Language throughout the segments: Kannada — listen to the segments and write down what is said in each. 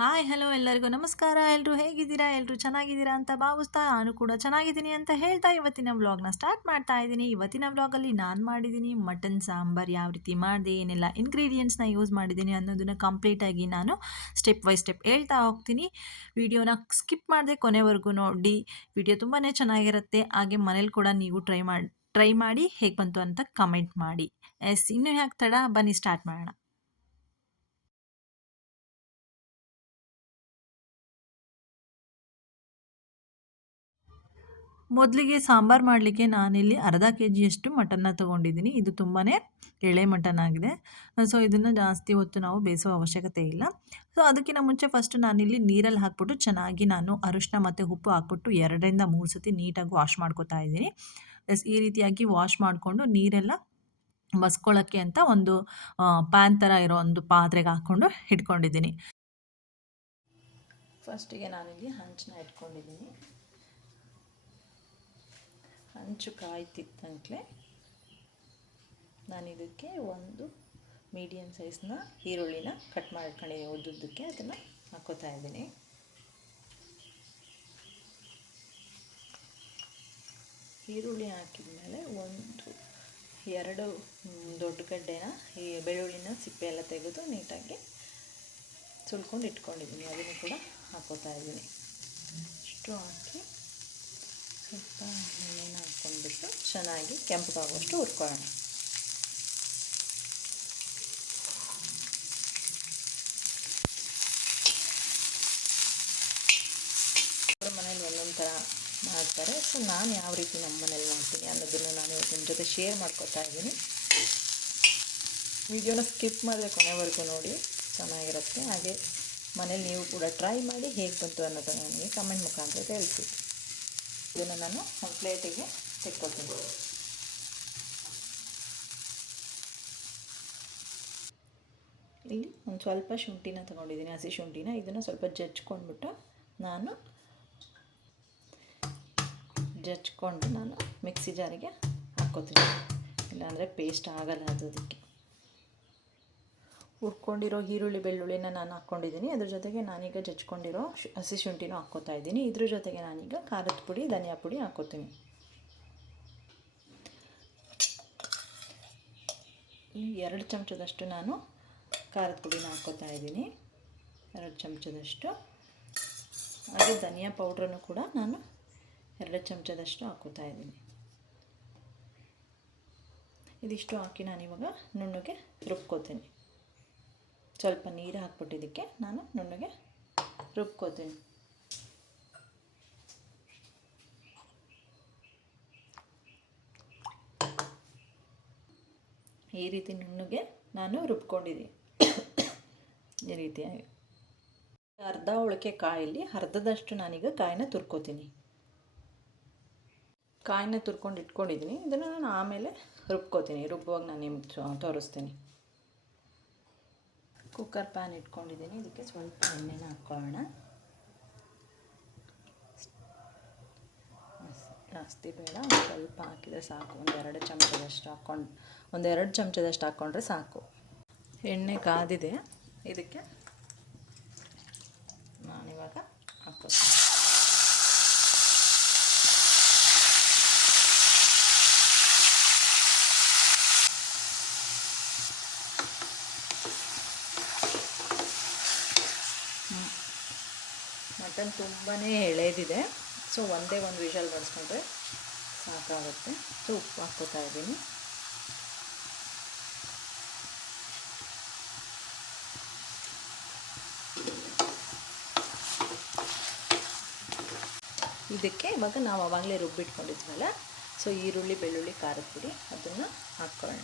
ಹಾಯ್ ಹಲೋ ಎಲ್ಲರಿಗೂ ನಮಸ್ಕಾರ. ಎಲ್ಲರೂ ಹೇಗಿದ್ದೀರಾ? ಎಲ್ಲರೂ ಚೆನ್ನಾಗಿದ್ದೀರಾ ಅಂತ ಭಾವಿಸ್ತಾ ನಾನು ಕೂಡ ಚೆನ್ನಾಗಿದ್ದೀನಿ ಅಂತ ಹೇಳ್ತಾ ಇವತ್ತಿನ ವ್ಲಾಗ್ನ ಸ್ಟಾರ್ಟ್ ಮಾಡ್ತಾ ಇದ್ದೀನಿ. ಇವತ್ತಿನ ವ್ಲಾಗಲ್ಲಿ ನಾನು ಮಾಡಿದ್ದೀನಿ ಮಟನ್ ಸಾಂಬಾರ್. ಯಾವ ರೀತಿ ಮಾಡಿದೆ, ಏನೆಲ್ಲ ಇಂಗ್ರೀಡಿಯೆಂಟ್ಸ್ನ ಯೂಸ್ ಮಾಡಿದ್ದೀನಿ ಅನ್ನೋದನ್ನು ಕಂಪ್ಲೀಟಾಗಿ ನಾನು ಸ್ಟೆಪ್ ಬೈ ಸ್ಟೆಪ್ ಹೇಳ್ತಾ ಹೋಗ್ತೀನಿ. ವಿಡಿಯೋನ ಸ್ಕಿಪ್ ಮಾಡದೆ ಕೊನೆವರೆಗೂ ನೋಡಿ. ವಿಡಿಯೋ ತುಂಬಾ ಚೆನ್ನಾಗಿರುತ್ತೆ. ಹಾಗೆ ಮನೇಲಿ ಕೂಡ ನೀವು ಟ್ರೈ ಮಾಡಿ ಹೇಗೆ ಬಂತು ಅಂತ ಕಮೆಂಟ್ ಮಾಡಿ. ಇನ್ನೂ ಯಾಕೆ ತಡ, ಬನ್ನಿ ಸ್ಟಾರ್ಟ್ ಮಾಡೋಣ. ಮೊದಲಿಗೆ ಸಾಂಬಾರು ಮಾಡಲಿಕ್ಕೆ ನಾನಿಲ್ಲಿ ಅರ್ಧ ಕೆ ಜಿಯಷ್ಟು ಮಟನ್ನ ತೊಗೊಂಡಿದ್ದೀನಿ. ಇದು ತುಂಬಾ ಎಳೆ ಮಟನ್ ಆಗಿದೆ. ಸೊ ಇದನ್ನು ಜಾಸ್ತಿ ಹೊತ್ತು ನಾವು ಬೇಯಿಸೋ ಅವಶ್ಯಕತೆ ಇಲ್ಲ. ಸೊ ಅದಕ್ಕಿಂತ ಮುಂಚೆ ಫಸ್ಟು ನಾನಿಲ್ಲಿ ನೀರಲ್ಲಿ ಹಾಕ್ಬಿಟ್ಟು ಚೆನ್ನಾಗಿ ನಾನು ಅರಿಶಿನ ಮತ್ತು ಉಪ್ಪು ಹಾಕ್ಬಿಟ್ಟು 2ರಿಂದ 3 ಸತಿ ನೀಟಾಗಿ ವಾಶ್ ಮಾಡ್ಕೊತಾ ಇದ್ದೀನಿ. ಈ ರೀತಿಯಾಗಿ ವಾಶ್ ಮಾಡಿಕೊಂಡು ನೀರೆಲ್ಲ ಬಸ್ಕೊಳ್ಳೋಕ್ಕೆ ಅಂತ ಒಂದು ಪ್ಯಾನ್ ಥರ ಇರೋ ಒಂದು ಪಾತ್ರೆಗೆ ಹಾಕ್ಕೊಂಡು ಇಟ್ಕೊಂಡಿದ್ದೀನಿ. ಫಸ್ಟಿಗೆ ನಾನಿಲ್ಲಿ ಹಂಚನ್ನ ಇಟ್ಕೊಂಡಿದ್ದೀನಿ. ಹಂಚು ಕಾಯ್ತಿದ್ದಂತೆ ನಾನು ಇದಕ್ಕೆ ಒಂದು ಮೀಡಿಯಮ್ ಸೈಜ್ನ ಈರುಳ್ಳಿನ ಕಟ್ ಮಾಡ್ಕೊಂಡಿದ್ದೀನಿ ಉದ್ದುದ್ದಕ್ಕೆ. ಅದನ್ನು ಹಾಕ್ಕೋತಾ ಇದ್ದೀನಿ. ಈರುಳ್ಳಿ ಹಾಕಿದ ಮೇಲೆ ಎರಡು ದೊಡ್ಡ ಗಡ್ಡೆನ ಈ ಬೆಳ್ಳುಳ್ಳಿನ ಸಿಪ್ಪೆ ಎಲ್ಲ ತೆಗೆದು ನೀಟಾಗಿ ಸುಲ್ಕೊಂಡು ಇಟ್ಕೊಂಡಿದ್ದೀನಿ. ಅದನ್ನು ಕೂಡ ಹಾಕ್ಕೋತಾ ಇದ್ದೀನಿ. ಇಷ್ಟು ಹಾಕಿ ಸ್ವಲ್ಪ ಎಣ್ಣೆನ ಹಾಕ್ಕೊಂಡ್ಬಿಟ್ಟು ಚೆನ್ನಾಗಿ ಕೆಂಪಗಾಗುವಷ್ಟು ಹುರ್ಕೊಳ್ಳೋಣ. ಮನೇಲಿ ಒಂದೊಂದು ಥರ ಮಾಡ್ತಾರೆ. ಸೊ ನಾನು ಯಾವ ರೀತಿ ನಮ್ಮ ಮನೇಲಿ ಮಾಡ್ತೀನಿ ಅನ್ನೋದನ್ನು ನಾನು ನಿಮ್ಮ ಜೊತೆ ಶೇರ್ ಮಾಡ್ಕೊತಾ ಇದ್ದೀನಿ. ವಿಡಿಯೋನ ಸ್ಕಿಪ್ ಮಾಡಿದ್ರೆ ಕೊನೆವರೆಗೂ ನೋಡಿ, ಚೆನ್ನಾಗಿರುತ್ತೆ. ಹಾಗೆ ಮನೇಲಿ ನೀವು ಕೂಡ ಟ್ರೈ ಮಾಡಿ ಹೇಗೆ ಬಂತು ಅನ್ನೋದನ್ನು ನನಗೆ ಕಮೆಂಟ್ ಮುಖಾಂತರ ತಿಳಿಸಿ. ಇದನ್ನು ನಾನು ಒಂದು ಪ್ಲೇಟಿಗೆ ತೆಕ್ಕೊಳ್ತೀನಿ. ಇಲ್ಲಿ ಒಂದು ಸ್ವಲ್ಪ ಶುಂಠಿನ ತೊಗೊಂಡಿದ್ದೀನಿ, ಹಸಿ ಶುಂಠಿನ. ಇದನ್ನು ಸ್ವಲ್ಪ ಜಜ್ಕೊಂಡು ನಾನು ಮಿಕ್ಸಿ ಜಾರಿಗೆ ಹಾಕ್ಕೋತೀನಿ. ಇಲ್ಲಾಂದರೆ ಪೇಸ್ಟ್ ಆಗಲ್ಲ ಅದಕ್ಕೆ. ಹುರ್ಕೊಂಡಿರೋ ಈರುಳ್ಳಿ ಬೆಳ್ಳುಳ್ಳಿನ ನಾನು ಹಾಕ್ಕೊಂಡಿದ್ದೀನಿ. ಅದ್ರ ಜೊತೆಗೆ ನಾನೀಗ ಜಜ್ಕೊಂಡಿರೋ ಹಸಿ ಶುಂಠಿನೂ ಹಾಕ್ಕೋತಾ ಇದ್ದೀನಿ. ಇದ್ರ ಜೊತೆಗೆ ನಾನೀಗ ಖಾರದ ಪುಡಿ, ಧನಿಯಾ ಪುಡಿ ಹಾಕ್ಕೋತೀನಿ. 2 ಚಮಚದಷ್ಟು ನಾನು ಖಾರದ ಪುಡಿನ ಹಾಕ್ಕೋತಾ ಇದ್ದೀನಿ. 2 ಚಮಚದಷ್ಟು. ಹಾಗೆ ಧನಿಯಾ ಪೌಡ್ರನ್ನು ಕೂಡ ನಾನು 2 ಚಮಚದಷ್ಟು ಹಾಕ್ಕೋತಾ ಇದ್ದೀನಿ. ಇದಿಷ್ಟು ಹಾಕಿ ನಾನಿವಾಗ ನುಣ್ಣಗೆ ರುಬ್ಕೋತೀನಿ. ಸ್ವಲ್ಪ ನೀರು ಹಾಕ್ಬಿಟ್ಟಿದ್ದಕ್ಕೆ ನಾನು ನುಣ್ಣಗೆ ರುಬ್ಕೋತೀನಿ. ಈ ರೀತಿ ನುಣ್ಣಗೆ ನಾನು ರುಬ್ಕೊಂಡಿದ್ದೀನಿ. ಈ ರೀತಿಯಾಗಿ ಅರ್ಧ ಉಳಕೆ ಕಾಯಲ್ಲಿ ಅರ್ಧದಷ್ಟು ನಾನೀಗ ಕಾಯಿನ ತುರ್ಕೋತೀನಿ. ಕಾಯಿನ ತುರ್ಕೊಂಡು ಇಟ್ಕೊಂಡಿದ್ದೀನಿ. ಇದನ್ನು ನಾನು ಆಮೇಲೆ ರುಬ್ಕೋತೀನಿ. ರುಬ್ಬುವಾಗ ನಾನು ನಿಮ್ಗೆ ತೋರಿಸ್ತೀನಿ. ಕುಕ್ಕರ್ ಪ್ಯಾನ್ ಇಟ್ಕೊಂಡಿದ್ದೀನಿ. ಇದಕ್ಕೆ ಸ್ವಲ್ಪ ಎಣ್ಣೆನ ಹಾಕ್ಕೊಳ್ಳೋಣ. ಜಾಸ್ತಿ ಬೇಡ, ಸ್ವಲ್ಪ ಹಾಕಿದರೆ ಸಾಕು. 2 ಚಮಚದಷ್ಟು ಹಾಕ್ಕೊಂಡ್ರೆ ಸಾಕು. ಎಣ್ಣೆ ಕಾದಿದೆ. ಇದಕ್ಕೆ ನಾನಿವಾಗ ಹಾಕ್ಕೋತೀನಿ. ಮಟನ್ ತುಂಬಾ ಎಳೆದಿದೆ. ಸೊ ಒಂದೇ ಒಂದು ವಿಷಲ್ ಬಡಿಸ್ಕೊಂಡ್ರೆ ಸಾಕಾಗುತ್ತೆ. ಸೊ ಉಪ್ಪು ಹಾಕ್ಕೋತಾ ಇದ್ದೀನಿ. ಇದಕ್ಕೆ ಇವಾಗ ನಾವು ಆವಾಗಲೇ ರುಬ್ಬಿಟ್ಕೊಂಡಿದ್ವಲ್ಲ, ಸೊ ಈರುಳ್ಳಿ ಬೆಳ್ಳುಳ್ಳಿ ಖಾರದ ಪುಡಿ ಅದನ್ನು ಹಾಕ್ಕೊಳ್ಳೋಣ.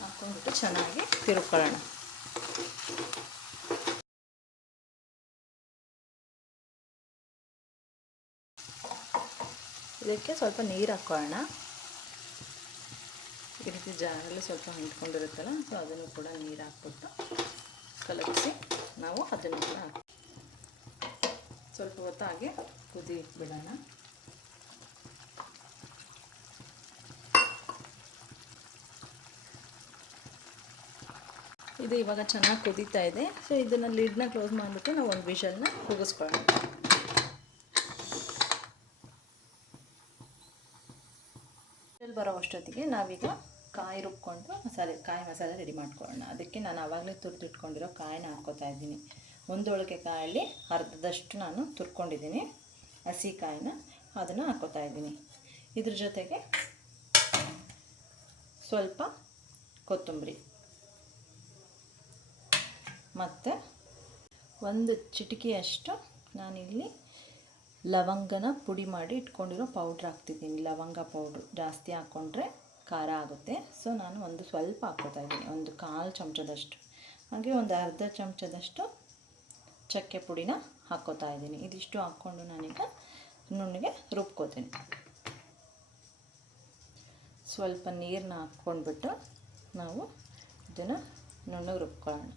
ಹಾಕ್ಕೊಂಡ್ಬಿಟ್ಟು ಚೆನ್ನಾಗಿ ತಿರುಗ್ಕೊಳ್ಳೋಣ. ಇದಕ್ಕೆ ಸ್ವಲ್ಪ ನೀರು ಹಾಕ್ಕೊಳ್ಳೋಣ. ಈ ರೀತಿ ಜಾರಲ್ಲಿ ಸ್ವಲ್ಪ ಅಂಟ್ಕೊಂಡಿರುತ್ತಲ್ಲ, ಸೊ ಅದನ್ನು ಕೂಡ ನೀರು ಹಾಕ್ಬಿಟ್ಟು ಕಲಗಿಸಿ ನಾವು ಅದನ್ನು ಕೂಡ ಸ್ವಲ್ಪ ಹೊತ್ತು ಹಾಗೆ ಕುದಿ ಇಟ್ಬಿಡೋಣ. ಇದು ಇವಾಗ ಚೆನ್ನಾಗಿ ಕುದೀತಾ ಇದೆ. ಸೊ ಇದನ್ನು ಲಿಡ್ನ ಕ್ಲೋಸ್ ಮಾಡಿಬಿಟ್ಟು ನಾವು ಒಂದು ವಿಷಲ್ನ ಕೂಗಿಸ್ಕೊಳ್ಳೋಣ. ವಿಷಲ್ ಬರೋ ಅಷ್ಟೊತ್ತಿಗೆ ನಾವೀಗ ಕಾಯಿ ರುಬ್ಕೊಂಡು ಕಾಯಿ ಮಸಾಲೆ ರೆಡಿ ಮಾಡ್ಕೊಳ್ಳೋಣ. ಅದಕ್ಕೆ ನಾನು ಆವಾಗಲೇ ತುರಿದಿಟ್ಕೊಂಡಿರೋ ಕಾಯಿನ ಹಾಕ್ಕೋತಾ ಇದ್ದೀನಿ. ಒಂದೊಳಗೆ ಕಾಯಲ್ಲಿ ಅರ್ಧದಷ್ಟು ನಾನು ತುರ್ಕೊಂಡಿದ್ದೀನಿ ಹಸಿ ಕಾಯಿನ, ಅದನ್ನು ಹಾಕ್ಕೋತಾ ಇದ್ದೀನಿ. ಇದ್ರ ಜೊತೆಗೆ ಸ್ವಲ್ಪ ಕೊತ್ತಂಬರಿ ಮತ್ತು ಒಂದು ಚಿಟಿಕೆಯಷ್ಟು ನಾನಿಲ್ಲಿ ಲವಂಗನ ಪುಡಿ ಮಾಡಿ ಇಟ್ಕೊಂಡಿರೋ ಪೌಡ್ರ್ ಹಾಕ್ತಿದ್ದೀನಿ. ಲವಂಗ ಪೌಡ್ರು ಜಾಸ್ತಿ ಹಾಕ್ಕೊಂಡ್ರೆ ಖಾರ ಆಗುತ್ತೆ. ಸೊ ನಾನು ಒಂದು ಸ್ವಲ್ಪ ಹಾಕ್ಕೋತಾ ಇದ್ದೀನಿ, ಒಂದು 1/4 ಚಮಚದಷ್ಟು. ಹಾಗೆ ಒಂದು ಅರ್ಧ ಚಮಚದಷ್ಟು ಚಕ್ಕೆ ಪುಡಿನ ಹಾಕ್ಕೋತಾ ಇದ್ದೀನಿ. ಇದಿಷ್ಟು ಹಾಕ್ಕೊಂಡು ನಾನೀಗ ನುಣ್ಣಗೆ ರುಬ್ಕೋತೀನಿ. ಸ್ವಲ್ಪ ನೀರನ್ನ ಹಾಕ್ಕೊಂಡ್ಬಿಟ್ಟು ನಾವು ಇದನ್ನು ನುಣ್ಣಗೆ ರುಬ್ಕೊಳ್ಳೋಣ.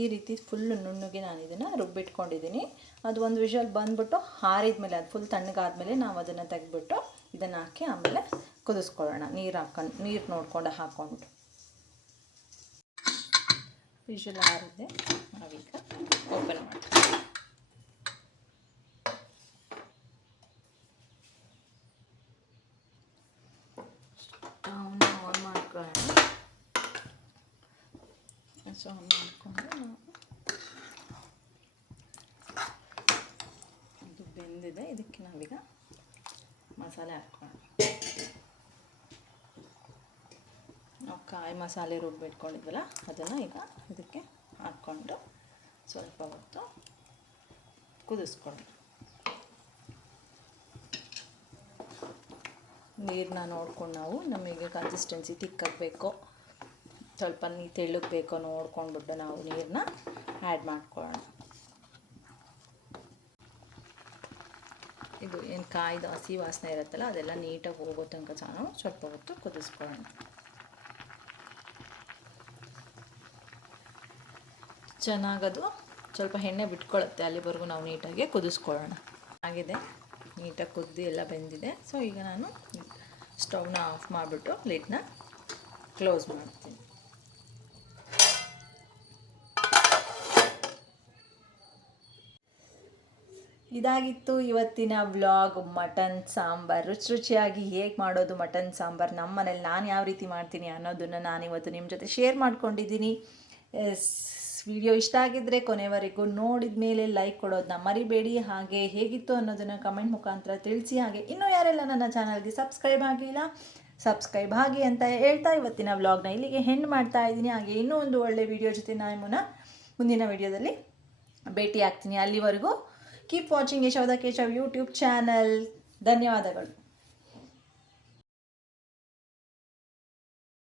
ಈ ರೀತಿ ಫುಲ್ಲು ನುಣ್ಣಗೆ ನಾನು ಇದನ್ನು ರುಬ್ಬಿಟ್ಕೊಂಡಿದ್ದೀನಿ. ಅದು ಒಂದು ವಿಷಲ್ ಬಂದುಬಿಟ್ಟು ಹಾರಿದ ಮೇಲೆ, ಅದು ಫುಲ್ ತಣ್ಣಗಾದ್ಮೇಲೆ ನಾವು ಅದನ್ನು ತೆಗೆದ್ಬಿಟ್ಟು ಇದನ್ನು ಹಾಕಿ ಆಮೇಲೆ ಕುದಿಸ್ಕೊಳ್ಳೋಣ. ನೀರು ನೋಡ್ಕೊಂಡು ಹಾಕ್ಕೊಂಡು. ವಿಷಲ್ ಹಾರಿದೆ, ನಾವೀಗ ಓಪನ್ ಮಾಡ್ತೀವಿ. ಸ್ಟವ್ನ ಆನ್ ಮಾಡ್ಕೊಳ್ಳೋಣ. ಸೊ ಮಾಡಿಕೊಂಡು ನಾವು ಇದು ಬೆಂದಿದೆ, ಇದಕ್ಕೆ ನಾವೀಗ ಮಸಾಲೆ ಹಾಕ್ಕೊಳ್ಳೋಣ. ನಾವು ಕಾಯಿ ಮಸಾಲೆ ರುಬ್ಬಿಟ್ಕೊಂಡಿದ್ವಲ್ಲ ಅದನ್ನು ಈಗ ಇದಕ್ಕೆ ಹಾಕ್ಕೊಂಡು ಸ್ವಲ್ಪ ಹೊತ್ತು ಕುದಿಸ್ಕೊಳ್ಳೋಣ. ನೀರನ್ನ ನೋಡ್ಕೊಂಡು ನಾವು ನಮಗೆ ಕನ್ಸಿಸ್ಟೆನ್ಸಿ ತಿಕ್ಕಾಗಬೇಕೋ ಸ್ವಲ್ಪ ತೆಳ್ಳಗೆ ಬೇಕೋ ನೋಡ್ಕೊಂಡ್ಬಿಟ್ಟು ನಾವು ನೀರನ್ನ ಆ್ಯಡ್ ಮಾಡ್ಕೊಳ್ಳೋಣ. ಇದು ಏನು ಕಾಯ್ದು ಹಸಿ ವಾಸನೆ ಇರುತ್ತಲ್ಲ ಅದೆಲ್ಲ ನೀಟಾಗಿ ಹೋಗೋ ತನಕ ನಾವು ಸ್ವಲ್ಪ ಹೊತ್ತು ಕುದಿಸ್ಕೊಳ್ಳೋಣ. ಚೆನ್ನಾಗದು ಸ್ವಲ್ಪ ಎಣ್ಣೆ ಬಿಟ್ಕೊಳ್ಳುತ್ತೆ, ಅಲ್ಲಿವರೆಗೂ ನಾವು ನೀಟಾಗಿ ಕುದಿಸ್ಕೊಳ್ಳೋಣ. ಆಗಿದೆ, ನೀಟಾಗಿ ಕುದ್ದು ಎಲ್ಲ ಬೆಂದಿದೆ. ಸೊ ಈಗ ನಾನು ಸ್ಟವ್ನ ಆಫ್ ಮಾಡಿಬಿಟ್ಟು ಲಿಡ್ನ ಕ್ಲೋಸ್ ಮಾಡ್ತೀನಿ. ಇದಾಗಿತ್ತು ಇವತ್ತಿನ ವ್ಲಾಗ್. ಮಟನ್ ಸಾಂಬಾರು ರುಚಿಯಾಗಿ ಹೇಗೆ ಮಾಡೋದು ಮಟನ್ ಸಾಂಬಾರು ನಮ್ಮ ಮನೇಲಿ ನಾನು ಯಾವ ರೀತಿ ಮಾಡ್ತೀನಿ ಅನ್ನೋದನ್ನು ನಾನಿವತ್ತು ನಿಮ್ಮ ಜೊತೆ ಶೇರ್ ಮಾಡ್ಕೊಂಡಿದ್ದೀನಿ. ವಿಡಿಯೋ ಇಷ್ಟ ಆಗಿದ್ದರೆ ಕೊನೆವರೆಗೂ ನೋಡಿದ ಮೇಲೆ ಲೈಕ್ ಕೊಡೋದನ್ನ ಮರಿಬೇಡಿ. ಹಾಗೆ ಹೇಗಿತ್ತು ಅನ್ನೋದನ್ನು ಕಮೆಂಟ್ ಮುಖಾಂತರ ತಿಳಿಸಿ. ಹಾಗೆ ಇನ್ನೂ ಯಾರೆಲ್ಲ ನನ್ನ ಚಾನಲ್ಗೆ ಸಬ್ಸ್ಕ್ರೈಬ್ ಆಗಲಿಲ್ಲ ಸಬ್ಸ್ಕ್ರೈಬ್ ಆಗಿ ಅಂತ ಹೇಳ್ತಾ ಇವತ್ತಿನ ವ್ಲಾಗ್ನ ಇಲ್ಲಿಗೆ ಎಂಡ್ ಮಾಡ್ತಾ ಇದ್ದೀನಿ. ಹಾಗೆ ಇನ್ನೂ ಒಂದು ಒಳ್ಳೆ ವಿಡಿಯೋ ಜೊತೆ ನಾನು ಮುಂದಿನ ವಿಡಿಯೋದಲ್ಲಿ ಭೇಟಿ ಆಗ್ತೀನಿ. ಅಲ್ಲಿವರೆಗೂ keep watching Yashoda Keshav YouTube channel. ಧನ್ಯವಾದಗಳು.